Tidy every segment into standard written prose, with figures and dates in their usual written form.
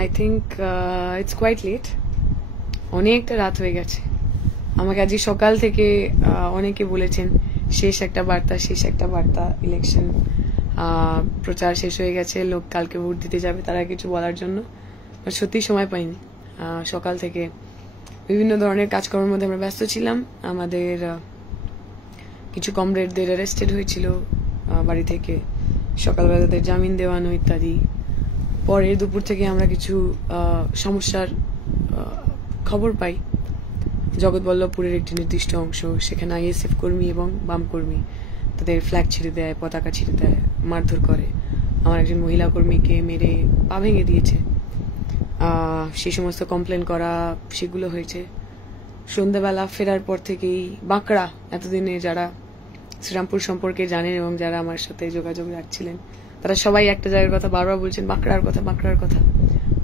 I think it's quite late, অনেকটা রাত হয়ে গেছে। আমাকে আজকে সকাল থেকে অনেকে বলেছেন শেষ একটা বার্তা, ইলেকশন প্রচার শেষ হয়ে গেছে, লোক কালকে ভোট দিতে যাবে, তারা কিছু বলার জন্য। সত্যি সময় পাইনি। সকাল থেকে বিভিন্ন ধরনের কাজকর্মের মধ্যে আমরা ব্যস্ত ছিলাম। আমাদের কিছু কমরেডদের অ্যারেস্টেড হয়েছিল বাড়ি থেকে, সকালবেলা তাদের জামিন দেওয়ানো ইত্যাদি। পরে দুপুর থেকে আমরা কিছু সমস্যার খবর পাই। জগৎবল্লভপুরের একটি নির্দিষ্ট অংশ, সেখানে আইএসএফ কর্মী এবং বাম কর্মী তাদের ফ্ল্যাগ ছিঁড়ে দেয়, পতাকা ছিঁড়ে দেয়, মারধর করে। আমার একজন মহিলা কর্মীকে মেরে পা ভেঙে দিয়েছে। সেই সমস্ত কমপ্লেন করা সেগুলো হয়েছে। সন্ধ্যাবেলা ফেরার পর থেকেই বাঁকড়া, এতদিনে যারা শ্রীরামপুর সম্পর্কে জানেন এবং যারা আমার সাথে যোগাযোগ রাখছিলেন, তারা সবাই একটা জায়গার কথা বারবার বলছেন, বাঁকড়ার কথা।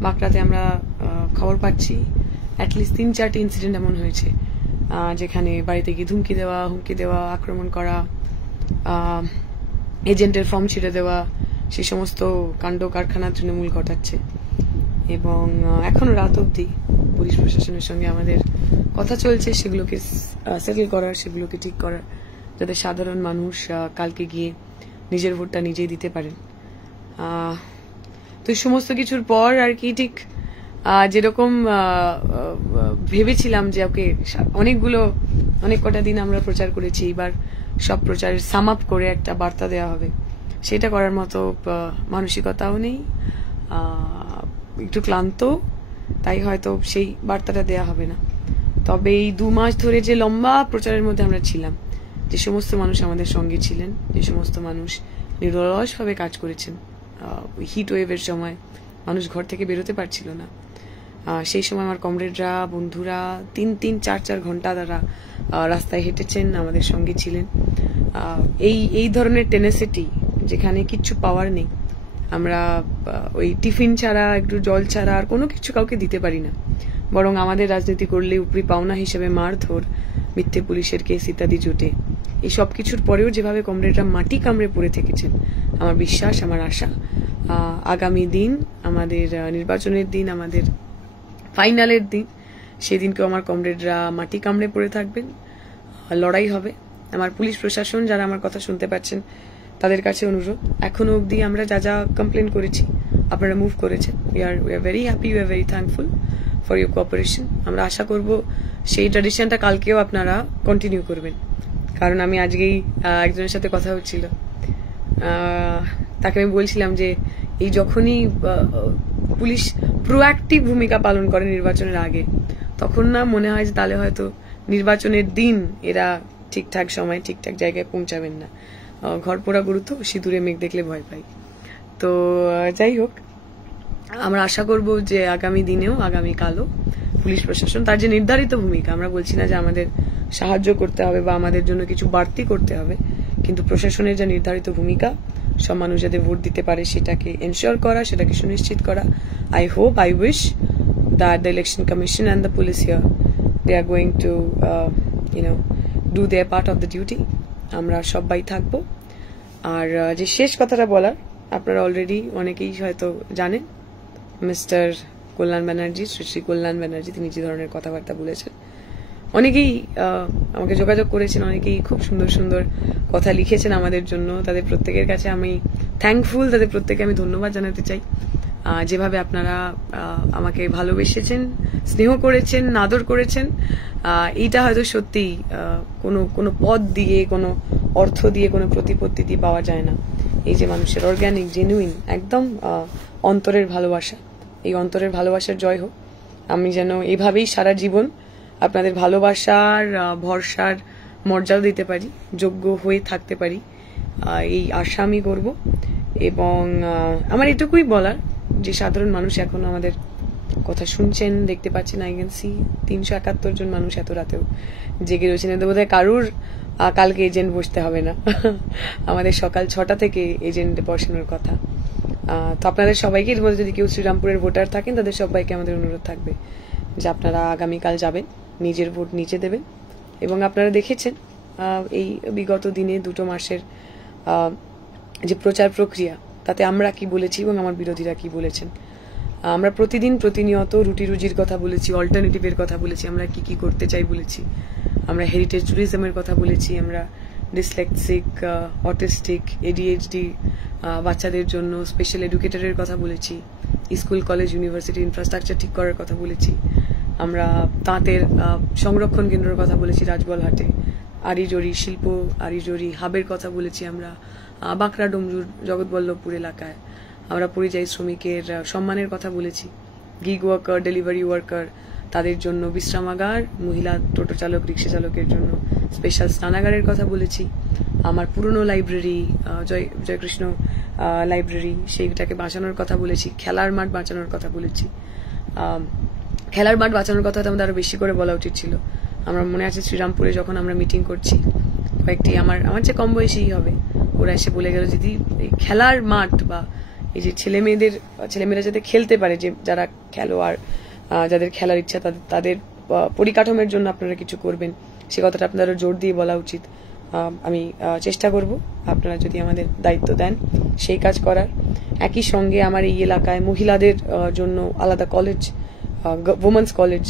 বাঁকড়াতে আমরা খবর পাচ্ছি অ্যাটলিস্ট 3-4টি ইনসিডেন্ট এমন হয়েছে যেখানে বাড়িতে গিয়ে হুমকি দেওয়া, আক্রমণ করা, এজেন্টের ফর্ম ছিঁড়ে দেওয়া, সেই সমস্ত কাণ্ড কারখানা তৃণমূল ঘটাচ্ছে। এবং এখনো রাত অবধি পুলিশ প্রশাসনের সঙ্গে আমাদের কথা চলছে সেগুলোকে সেটেল করার, সেগুলোকে ঠিক করার, যাতে সাধারণ মানুষ কালকে গিয়ে নিজের ভোটটা নিজেই দিতে পারেন। তো সমস্ত কিছুর পর আর কি ঠিক যেরকম ভেবেছিলাম যে ওকে অনেক কটা দিন আমরা প্রচার করেছি, এবার সব প্রচারের সাম আপ করে একটা বার্তা দেওয়া হবে, সেটা করার মতো মানসিকতাও নেই, একটু ক্লান্ত, তাই হয়তো সেই বার্তাটা দেয়া হবে না। তবে এই 2 মাস ধরে যে লম্বা প্রচারের মধ্যে আমরা ছিলাম, যে সমস্ত মানুষ আমাদের সঙ্গে ছিলেন, যে সমস্ত মানুষ নিরলসভাবে কাজ করেছেন, হিট ওয়েভের সময় মানুষ ঘর থেকে বেরোতে পারছিল না, সেই সময় আমার কমরেডরা, বন্ধুরা 3-4 ঘন্টা তারা রাস্তায় হেঁটেছেন, আমাদের সঙ্গে ছিলেন। এই ধরনের টেনেসিটি, যেখানে কিচ্ছু পাওয়ার নেই, আমরা ওই টিফিন ছাড়া, একটু জল ছাড়া আর কোনো কিছু কাউকে দিতে পারি না, বরং আমাদের রাজনীতি করলে উপরি পাওনা হিসেবে মারধর, মিথ্যে পুলিশের কেস ইত্যাদি জোটে। এই সব কিছুর পরেও যেভাবে কমরেডরা মাটি কামড়ে পড়ে থেকেছেন, আমার বিশ্বাস, আমার আশা আগামী দিন, আমাদের নির্বাচনের দিন, আমাদের ফাইনালের দিন, সেদিনকেও আমার কমরেডরা মাটি কামড়ে পড়ে থাকবেন, লড়াই হবে। আমার পুলিশ প্রশাসন যারা আমার কথা শুনতে পাচ্ছেন, তাদের কাছে অনুরোধ, এখনো অবধি আমরা যা কমপ্লেন করেছি আপনারা মুভ করেছেন। We are very happy, we are very thankful for your cooperation. আমরা আশা করব সেই ট্র্যাডিশনটা কালকেও আপনারা কন্টিনিউ করবেন। কারণ আমি আজকেই একজনের সাথে কথা হচ্ছিল, তাকে আমি বলছিলাম যে এই যখনই পুলিশ প্রোঅ্যাক্টিভ ভূমিকা পালন করে নির্বাচনের আগে, তখন না মনে হয় যে তাহলে হয়তো নির্বাচনের দিন এরা ঠিকঠাক সময় ঠিকঠাক জায়গায় পৌঁছাবেন না। ঘর পোড়া গরু তো সিঁদুরে মেঘ দেখলে ভয় পাই। তো যাই হোক, আমরা আশা করব যে আগামী দিনেও, আগামীকালও পুলিশ প্রশাসন তার যে নির্ধারিত ভূমিকা, আমরা বলছি না যে আমাদের সাহায্য করতে হবে বা আমাদের জন্য কিছু বাড়তি করতে হবে, কিন্তু প্রশাসনের যে নির্ধারিত ভূমিকা, সব মানুষ যাতে ভোট দিতে পারে সেটাকে এনশিওর করা, সেটাকে সুনিশ্চিত করা। I hope, I wish that the election commission and the police here, they are going to do their part of the duty. আমরা সবাই থাকবো। আর যে শেষ কথাটা বলার, আপনারা অলরেডি অনেকেই হয়তো জানেন, মিস্টার কল্যাণ ব্যানার্জি, শ্রী কল্যাণ ব্যানার্জি, তিনি যে ধরনের কথাবার্তা বলেছেন, অনেকেই আমাকে যোগাযোগ করেছেন, অনেকেই খুব সুন্দর সুন্দর কথা লিখেছেন আমাদের জন্য। তাদের প্রত্যেকের কাছে আমি থ্যাঙ্কফুল, তাদের প্রত্যেকে আমি ধন্যবাদ জানাতে চাই। যেভাবে আপনারা আমাকে ভালোবেসেছেন, স্নেহ করেছেন, আদর করেছেন, এইটা হয়তো সত্যি কোনো পদ দিয়ে, কোনো অর্থ দিয়ে, কোনো প্রতিপত্তি দিয়ে পাওয়া যায় না। এই যে মানুষের অর্গ্যানিক, জেনুইন, একদম অন্তরের ভালোবাসা, এই অন্তরের ভালোবাসার জয় হোক। আমি যেন এভাবেই সারা জীবন আপনাদের ভালোবাসার, ভরসার মর্যাদা দিতে পারি, যোগ্য হয়ে থাকতে পারি, এই আশা আমি করব। এবং আমার এটুকুই বলার যে সাধারণ মানুষ এখনো আমাদের কথা শুনছেন, দেখতে পাচ্ছেন, আই ক্যান সি 371 জন মানুষ এত রাতেও জেগে রয়েছেন। এদের বোধহয় কারুর কালকে এজেন্ট বসতে হবে না, আমাদের সকাল 6টা থেকে এজেন্ট বসানোর কথা। তো আপনাদের সবাইকে, এর মধ্যে যদি কেউ শ্রীরামপুরের ভোটার থাকেন, তাদের সবাইকে আমাদের অনুরোধ থাকবে যে আপনারা আগামীকাল যাবেন, নিজের ভোট নিজে দেবেন। এবং আপনারা দেখেছেন এই বিগত দিনে 2 মাসের যে প্রচার প্রক্রিয়া, তাতে আমরা কি বলেছি এবং আমার বিরোধীরা কি বলেছেন। আমরা প্রতিনিয়ত রুটি রুজির কথা বলেছি, অল্টারনেটিভের কথা বলেছি, আমরা কি কি করতে চাই বলেছি, আমরা হেরিটেজ ট্যুরিজমের কথা বলেছি, আমরা ডিসলেক্সিক, অটিস্টিক, ADHD বাচ্চাদের জন্য স্পেশাল এডুকেটরের কথা বলেছি, স্কুল কলেজ ইউনিভার্সিটি ইনফ্রাস্ট্রাকচার ঠিক করার কথা বলেছি, আমরা তাঁতের সংরক্ষণ কেন্দ্রের কথা বলেছি রাজবলহাটে, আরিজরি শিল্প আরিজরি হাবের কথা বলেছি আমরা বাঁকড়া ডোমজুর জগৎবল্লভপুর এলাকায়, আমরা পরিযায়ী শ্রমিকের সম্মানের কথা বলেছি, গিগ ওয়ার্কার, ডেলিভারি ওয়ার্কার তাদের জন্য বিশ্রামাগার, মহিলা টোটো চালক, রিক্সা চালকের জন্য স্পেশাল স্নানাগারের কথা বলেছি, আমার পুরনো লাইব্রেরি জয়কৃষ্ণ লাইব্রেরি সেইটাকে বাঁচানোর কথা বলেছি, খেলার মাঠ বাঁচানোর কথা বলেছি। খেলার মাঠ বাঁচানোর কথা তো আমাদের আরো বেশি করে বলা উচিত ছিল। আমার মনে আছে শ্রীরামপুরে যখন আমরা মিটিং করছি, কয়েকটি আমার যে কম বয়সী হবে ওরা এসে বলে গেল যদি এই খেলার মাঠ বা এই যে ছেলেমেয়েরা যাতে খেলতে পারে, যে যারা খেলোয়াড়, যাদের খেলার ইচ্ছা তাদের পরিকাঠামোর জন্য আপনারা কিছু করবেন, সে কথাটা আপনারা জোর দিয়ে বলা উচিত। আমি চেষ্টা করব আপনারা যদি আমাদের দায়িত্ব দেন সেই কাজ করার। একই সঙ্গে আমার এই এলাকায় মহিলাদের জন্য আলাদা কলেজ, ওমেন্স কলেজ,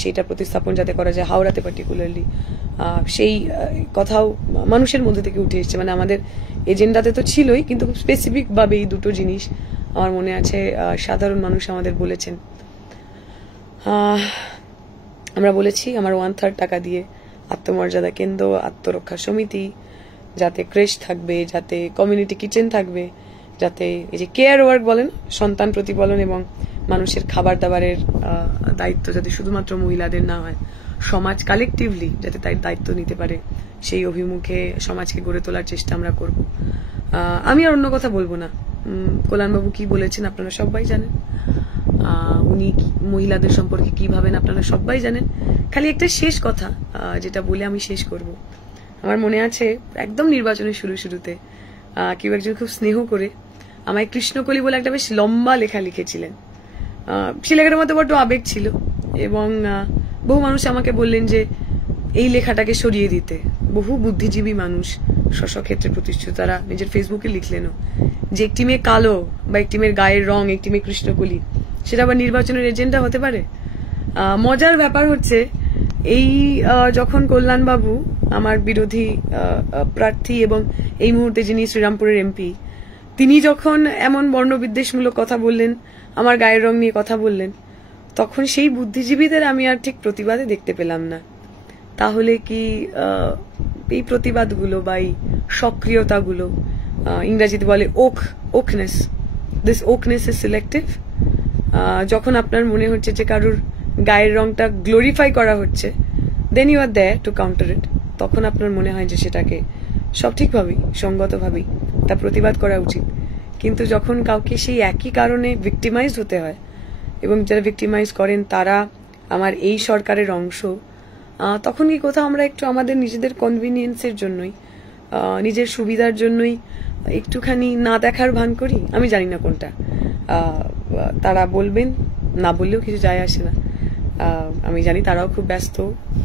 সেটা প্রতিস্থাপন যাতে করা যায় হাওড়াতে পার্টিকুলারলি, সেই কথাও মানুষের মধ্যে থেকে উঠে এসছে। মানে আমাদের এজেন্ডাতে তো ছিলই, কিন্তু স্পেসিফিক ভাবে এই দুটো জিনিস আমার মনে আছে সাধারণ মানুষ আমাদের বলেছেন। আমরা বলেছি আমার 1/3 টাকা দিয়ে আত্মমর্যাদা কেন্দ্র, আত্মরক্ষা সমিতি, যাতে ক্রেশ থাকবে, যাতে কমিউনিটি কিচেন থাকবে, যাতে এই যে কেয়ার ওয়ার্ক বলেন সন্তান প্রতিপালন এবং মানুষের খাবার দাবারের দায়িত্ব যাতে শুধুমাত্র মহিলাদের না হয়, সমাজ কালেকটিভলি যাতে তার দায়িত্ব নিতে পারে, সেই অভিমুখে সমাজকে গড়ে তোলার চেষ্টা আমরা করব। আমি আর অন্য কথা বলবো না। কল্যাণবাবু কি বলেছেন আপনারা সবাই জানেন, উনি মহিলাদের সম্পর্কে কি ভাবেন আপনারা সবাই জানেন। খালি একটা শেষ কথা যেটা বলে আমি শেষ করব। আমার মনে আছে একদম নির্বাচনের শুরুতে কেউ একজন খুব স্নেহ করে আমায় কৃষ্ণকলি বলে একটা বেশ লম্বা লেখা লিখেছিলেন। সে লেখাটার মধ্যে বড্ড আবেগ ছিল এবং বহু মানুষ আমাকে বললেন যে এই লেখাটাকে সরিয়ে দিতে। বহু বুদ্ধিজীবী মানুষ স্বক্ষেত্রে প্রতিষ্ঠিত তারা নিজের ফেসবুকে লিখলেনও যে একটি মেয়ে কালো বা একটি মেয়ের গায়ের রং, একটি মেয়ে কৃষ্ণকলি, সেটা আবার নির্বাচনের এজেন্ডা হতে পারে। মজার ব্যাপার হচ্ছে এই যখন কল্যাণবাবু আমার বিরোধী প্রার্থী এবং এই মুহূর্তে যিনি শ্রীরামপুরের এমপি, তিনি যখন এমন বর্ণবিদ্বেষমূলক কথা বললেন, আমার গায়ের রং নিয়ে কথা বললেন, তখন সেই বুদ্ধিজীবীদের আমি আর ঠিক প্রতিবাদে দেখতে পেলাম না। তাহলে কি এই প্রতিবাদগুলো বা এই সক্রিয়তাগুলো, ইংরেজিতে বলে ওকনেস, দিস ওকনেস ইজ সিলেক্টিভ। যখন আপনার মনে হচ্ছে যে কারোর গায়ের রংটা গ্লোরিফাই করা হচ্ছে, then you are there to counter it, তখন আপনার মনে হয় যে সেটাকে সঠিকভাবেই সঙ্গতভাবেই তা প্রতিবাদ করা উচিত। কিন্তু যখন কাউকে সেই একই কারণে ভিক্টিমাইজ হতে হয় এবং যারা ভিক্টিমাইজ করেন তারা আমার এই সরকারের অংশ, তখন কি কোথাও আমরা একটু আমাদের নিজেদের কনভিনিয়েন্সের জন্যই, নিজের সুবিধার জন্যই একটুখানি না দেখার ভান করি? আমি জানি না কোনটা। তারা বলবেন, না বললেও কিছু যায় আসে না। আমি জানি তারাও খুব ব্যস্ত,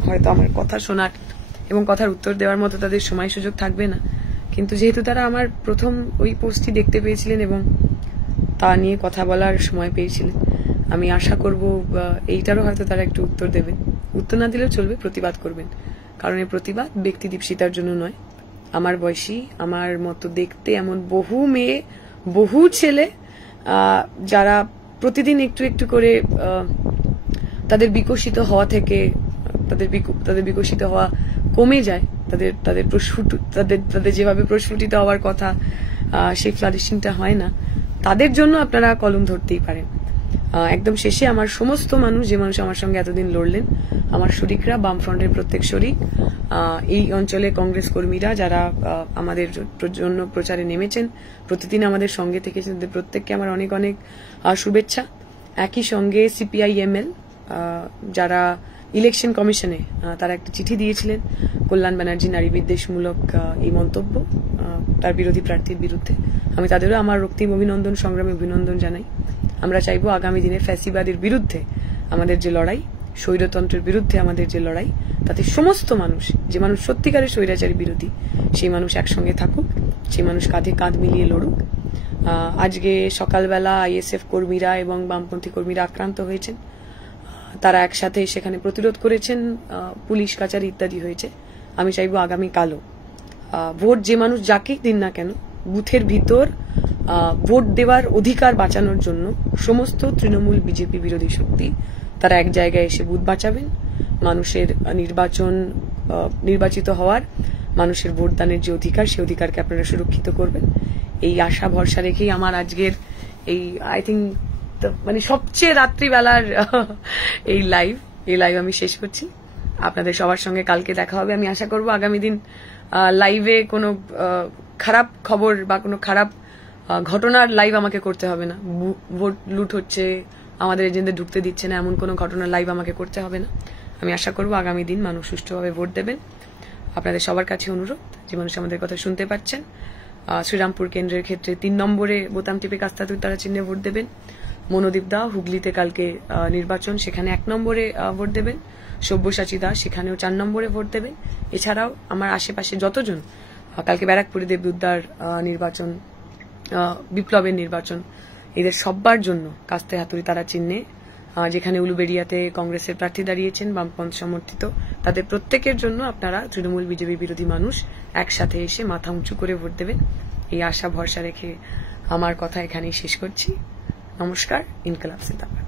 হয়তো আমার কথা শোনার এবং কথার উত্তর দেওয়ার মতো তাদের সময় সুযোগ থাকবে না। কিন্তু যেহেতু তারা আমার প্রথম ওই পোস্টটি দেখতে পেয়েছিলেন এবং তা নিয়ে কথা বলার সময় পেয়েছিলেন, আমি আশা করব এইটারও হয়তো তারা একটু উত্তর দেবেন। উত্তর না দিলেও চলবে, প্রতিবাদ করবেন। কারণ এই প্রতিবাদ ব্যক্তি দীপশিতার জন্য নয়, আমার বয়সী, আমার মতো দেখতে এমন বহু মেয়ে, বহু ছেলে যারা প্রতিদিন একটু একটু করে তাদের বিকশিত হওয়া থেকে তাদের বিকশিত হওয়া কমে যায়, তাদের যেভাবে প্রস্ফুটিত হওয়ার কথা সেই ফ্লারিশিংটা হয় না, তাদের জন্য আপনারা কলম ধরতেই পারেন। একদম শেষে আমার সমস্ত মানুষ, যে মানুষ আমার সঙ্গে এতদিন লড়লেন, আমার শরিকরা, বামফ্রন্টের প্রত্যেক শরিক, এই অঞ্চলে কংগ্রেস কর্মীরা যারা আমাদের জন্য প্রচারে নেমেছেন, প্রতিদিন আমাদের সঙ্গে থেকেছেন, তাদের প্রত্যেককে আমার অনেক অনেক শুভেচ্ছা। একই সঙ্গে CPIML যারা ইলেকশন কমিশনে তারা একটা চিঠি দিয়েছিলেন কল্যাণ ব্যানার্জি নারী বিদ্বেষমূলক এই মন্তব্য তার বিরোধী প্রার্থীর বিরুদ্ধে, আমি তাদেরও আমার রক্তিম অভিনন্দন, সংগ্রামে অভিনন্দন জানাই। আমরা চাইবো আগামী দিনে ফ্যাসিবাদের বিরুদ্ধে আমাদের যে লড়াই, স্বৈরতন্ত্রের বিরুদ্ধে আমাদের যে লড়াই, তাতে সমস্ত মানুষ, যে মানুষ সত্যিকারের স্বৈরাচারী বিরোধী, সেই মানুষ একসঙ্গে থাকুক, সেই মানুষ কাঁধে কাঁধ মিলিয়ে লড়ুক। আজকে সকালবেলা আইএসএফ কর্মীরা এবং বামপন্থী কর্মীরা আক্রান্ত হয়েছেন। তারা একসাথে সেখানে প্রতিরোধ করেছেন, পুলিশ কাচারি ইত্যাদি হয়েছে। আমি চাইবো আগামীকালও ভোট যে মানুষ যাকেই দিন না কেন, বুথের ভিতর ভোট দেওয়ার অধিকার বাঁচানোর জন্য সমস্ত তৃণমূল বিজেপি বিরোধী শক্তি তারা এক জায়গায় এসে বুথ বাঁচাবেন। মানুষের নির্বাচিত হওয়ার, মানুষের ভোটদানের যে অধিকার, সেই অধিকারকে আপনারা সুরক্ষিত করবেন। এই আশা ভরসা রেখেই আমার আজকের এই আই থিঙ্ক মানে সবচেয়ে রাত্রিবেলার এই লাইভ আমি শেষ করছি। আপনাদের সবার সঙ্গে কালকে দেখা হবে। আমি আশা করব আগামী দিন লাইভে কোনো খারাপ খবর বা কোনো খারাপ ঘটনার লাইভ আমাকে করতে হবে না। ভোট লুট হচ্ছে, আমাদের এজেন্টদের ঢুকতে দিচ্ছে না, এমন কোনো ঘটনার লাইভ আমাকে করতে হবে না। আমি আশা করব আগামী দিন মানুষ সুষ্ঠুভাবে ভোট দেবেন। আপনাদের সবার কাছে অনুরোধ, যে মানুষ আমাদের কথা শুনতে পাচ্ছেন, শ্রীরামপুর কেন্দ্রের ক্ষেত্রে 3 নম্বরে বোতাম টিপে কাস্তাতুর তারা চিহ্নে ভোট দেবেন। মনোদীপ দা, হুগলিতে কালকে নির্বাচন, সেখানে 1 নম্বরে ভোট দেবেন। সব্যসাচী দা, সেখানেও 4 নম্বরে ভোট দেবেন। এছাড়াও আমার আশেপাশে যতজন, কালকে ব্যারাকপুরে দেবদুদ্দার নির্বাচন, বিপ্লবের নির্বাচন, এদের সবার জন্য কাস্তে হাতুড়ি তারা চিহ্নে, যেখানে উলুবেড়িয়াতে কংগ্রেসের প্রার্থী দাঁড়িয়েছেন বামপন্থ সমর্থিত, তাদের প্রত্যেকের জন্য আপনারা তৃণমূল বিজেপি বিরোধী মানুষ একসাথে এসে মাথা উঁচু করে ভোট দেবেন। এই আশা ভরসা রেখে আমার কথা এখানেই শেষ করছি। নমস্কার। ইনকলাব জিন্দাবাদ।